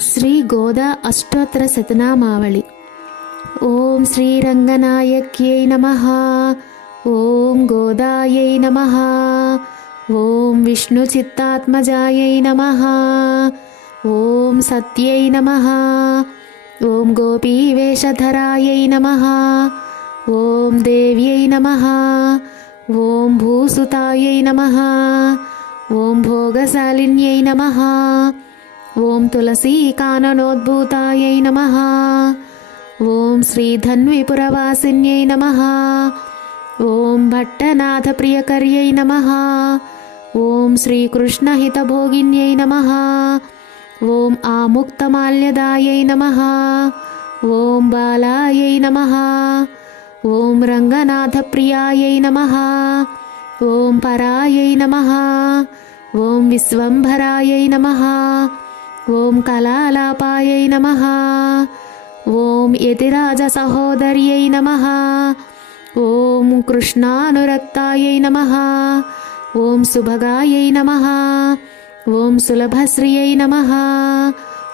శ్రీ గోదా అష్టోత్తర శతనామావళి. ఓం శ్రీరంగనాయక్యై నమ. ఓం గోదాయై నమ. ఓం విష్ణు చిత్తాత్మజాయై నమ. ఓం సత్యై నమ. ఓం గోపీవేషధరాయై నమ. ఓం దేవ్యై నమ. ఓం భూసుతాయై నమ. ఓం భోగశాలిన్యై నమ. ఓం తులసీకాననోద్భూతాయై నమ. ఓం శ్రీధన్విపురవాసిన్యై నమ. ఓం భట్టనాథప్రియకర్యై నమ. ఓం శ్రీకృష్ణహితభోగిన్యై నమ. ఓం ఆముక్తమాల్యదాయై నమ. ఓం బాలాయై నమ. ఓం రంగనాథప్రియాయై నమ. ఓం పరాయై నమ. ఓం విశ్వంభరాయై నమ. ఓం కళాలాపాయై నమ. ఓం యతిరాజసహోదర్యై నమ. ఓం కృష్ణానురక్తాయై నమ. ఓం సుభగాయై నమ. ఓం సులభశ్రియై నమ.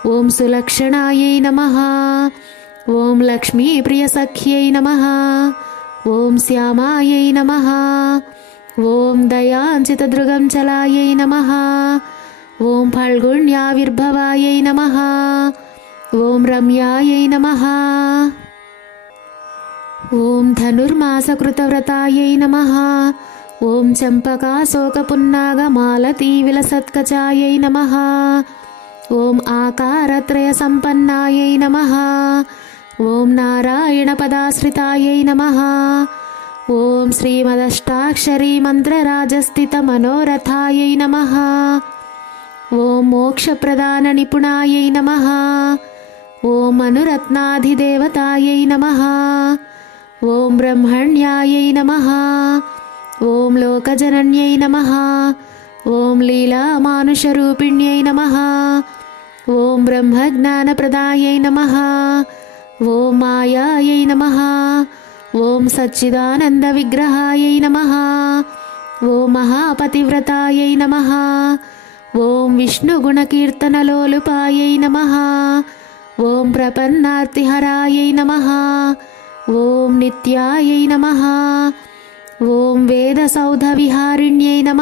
ఓం సులక్షణాయై నమ. ఓం లక్ష్మీప్రియసఖ్యై నమ. ఓం శ్యామాయై నమ. ఓం దయాంచితదృగం చలాయై నమ. ఓం ఫల్గుణ్యావిర్భవాయై నమ. ఓం రమ్యాయై నమ. ఓం ధనుర్మాసకృతవ్రతాయై నమ. ఓం చంపకాశోకపున్నాగమాలతీవిలసత్కచాయై నమ. ఓం ఆకారత్రయసంపన్నాయై నమ. ఓం నారాయణపదాశ్రితాయై నమ. ఓం శ్రీమదష్టాక్షరీ మంత్రరాజస్థితమనోరథాయై నమ. ఓం మోక్షప్రదాన నిపుణాయై నమ. ఓ మనురత్నాధిదేవతాయై నమ. ఓం బ్రహ్మణ్యాయై నమ. ఓం లోకజనన్యై నమ. ఓం లీలామానుషరూపిణ్యై నమ. ఓం బ్రహ్మజ్ఞానప్రదాయై నమ. ఓం మాయాయై నమ. ఓం సచ్చిదానంద విగ్రహాయై నమ. ఓ మహాపతివ్రతాయై నమ. ఓం విష్ణు విష్ణుగుణకీర్తనలోలుపాయై నమ. ఓం ప్రపన్నార్తిహరాయై నమ. ఓం నిత్యాయై నమ. ఓం వేద సౌధ విహారిణ్యై నమ.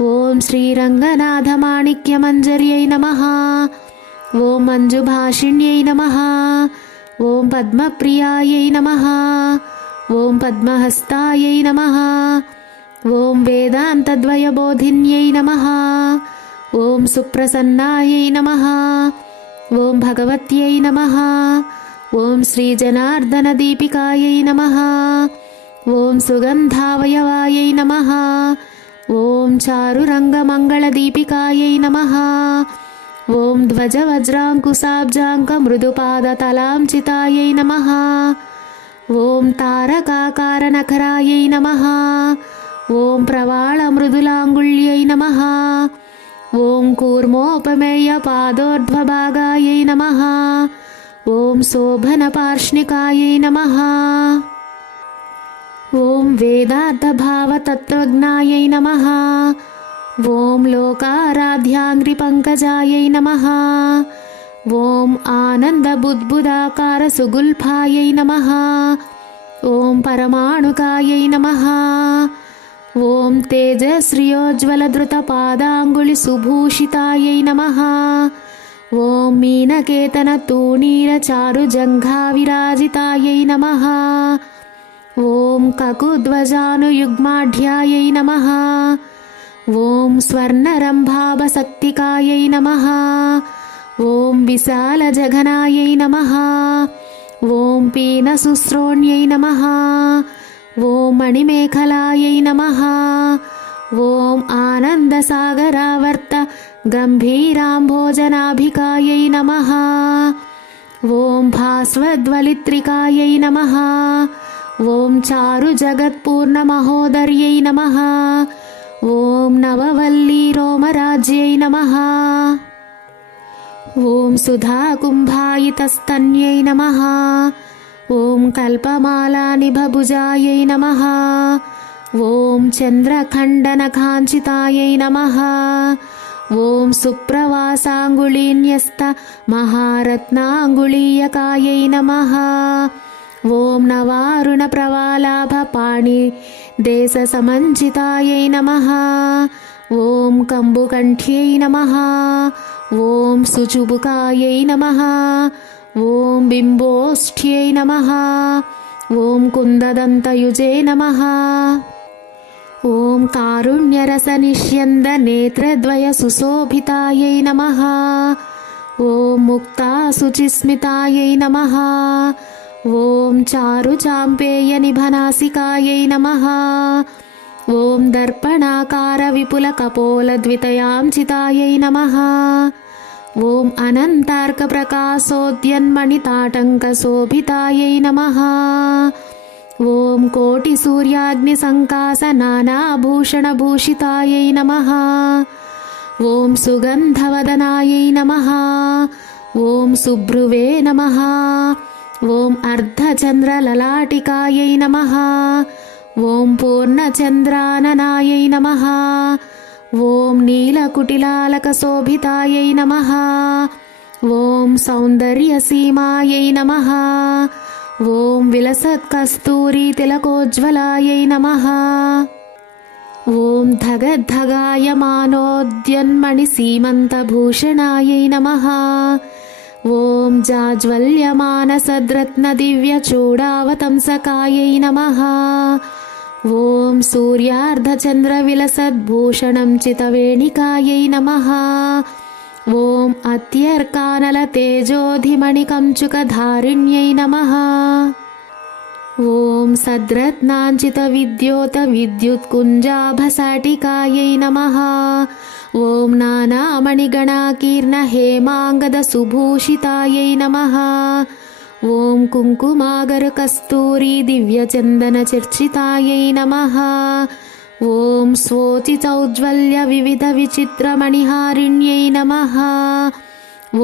ఓం శ్రీరంగనాథమాణిక్యమంజర్యై నమ. ఓం మంజుభాషిణ్యై నమ. ఓం పద్మప్రియాయై నమ. ఓం పద్మహస్తాయై నమ. ఓం వేదాంతద్వయబోధిన్యై నమ. ఓం సుప్రసన్నాయై నమ. ఓం భగవత్యై నమ. ఓం శ్రీజనార్దనదీపికాయై నమ. ఓం సుగంధావయవాయై నమ. ఓం చారురంగమంగళదీపికాయై నమ. ఓం ధ్వజవజ్రాంకుశాబ్జాంకమృదుపాదతలాంచితాయై నమ. ఓం తారకాకారనఖరాయై నమ. ॐ प्रवाळमृदुलाङ्गुल्यै नमः ॐ कूर्मोपमेयपादोर्ध्वभागायै नमः ॐ शोभनपार्ष्णिकायै नमः ॐ वेदार्थभावतत्त्वज्ञायै नमः ॐ लोकाराध्याङ्घ्रिपङ्कजायै नमः ॐ आनन्दबुद्बुदाकारसुगुल्फायै नमः ॐ परमाणुकायै नमः ఓం తేజశ్రియోజ్వలధృతపాదాంగుళిసుభూషితాయై నమ. ఓం మీనకేతనతూణీరచారుజంఘావిరాజితాయై నమ. ఓం కకుధ్వజానుయుగ్మాఢ్యాయై నమ. ఓం స్వర్ణరంభాభసక్తికాయై నమ. ఓం విశాలజఘనాయై నమ. ఓం పీనసుశ్రోణ్యై నమ. ఓం మణిమేఖలాయై నమ. ఓం ఆనందసాగరావర్త గంభీరాంభోజనాభికాయై నమ. ఓం భాస్వద్వలిత్రికాయై నమ. ఓం చారు జగత్పూర్ణమహోదర్యై నమ. ఓం నవవల్లీ రోమరాజ్యై నమ. ఓం సుధాకుంభాయితస్తన్యై నమ. ॐ कल्पमालानिभभुजायै नमः। ॐ चन्द्रखण्डनकाञ्चितायै नमः। ॐ सुप्रवासाङ्गुलीन्यस्तमहारत्नाङ्गुलीयकायै नमः। ॐ नवारुणप्रवालाभपाणि देशसमञ्जितायै नमः। ॐ कम्बुकण्ठ्यै नमः। ॐ सुचुबुकायै नमः। ॐ बिम्बोष्ठ्यै नमः ॐ कुन्ददन्तयुजे नमः ॐ कारुण्यरसनिष्यन्दनेत्रद्वयसुशोभितायै नमः ॐ मुक्ताशुचिस्मितायै नमः ॐ चारुचाम्पेयनिभनासिकायै नमः ॐ दर्पणाकारविपुलकपोलद्वितयां चितायै नमः ॐ अनन्तार्कप्रकाशोद्यन्मणिताटङ्कशोभितायै नमः। ॐ कोटिसूर्याग्निसङ्कासनानाभूषणभूषितायै नमः। ॐ सुगन्धवदनायै नमः। ॐ सुभ्रुवे नमः। ॐ अर्धचन्द्रललाटिकायै नमः। ॐ पूर्णचन्द्राननायै नमः ॐ नीलकुटिलालकशोभितायै नमः ॐ सौन्दर्यसीमायै नमः ॐ विलसत्कस्तूरीतिलकोज्ज्वलायै नमः ॐ धगद्धगायमानोद्यन्मणिसीमन्तभूषणायै नमः ॐ जाज्वल्यमानसद्रत्नदिव्यचूडावतंसकायै नमः ॐ सूर्यार्धचन्द्रविलसद्भूषणं चितवेणिकायै नमः। ॐ अत्यर्कानलतेजोधिमणिकञ्चुकधारिण्यै नमः। ॐ सद्रत्नाञ्चितविद्योतविद्युत्कुञ्जाभसाटिकायै नमः। ॐ नानामणिगणाकीर्णहेमाङ्गदसुभूषितायै नमः ॐ कुङ्कुमागरकस्तूरी दिव्यचन्दनचर्चितायै नमः ॐ स्वोचितौज्ज्वल्यविविधविचित्रमणिहारिण्यै नमः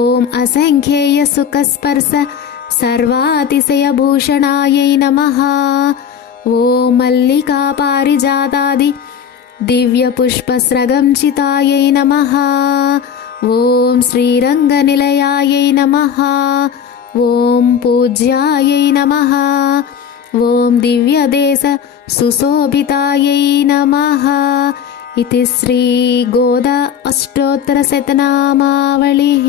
ॐ असङ्ख्येयसुखस्पर्श सर्वातिशयभूषणायै नमः ॐ मल्लिकापारिजातादि दिव्यपुष्पस्रगंचितायै नमः ॐ श्रीरङ्गनिलयायै नमः ॐ पूज्यायै नमः ॐ दिव्यदेश सुशोभितायै नमः इति श्रीगोदा अष्टोत्तरशतनामावलिः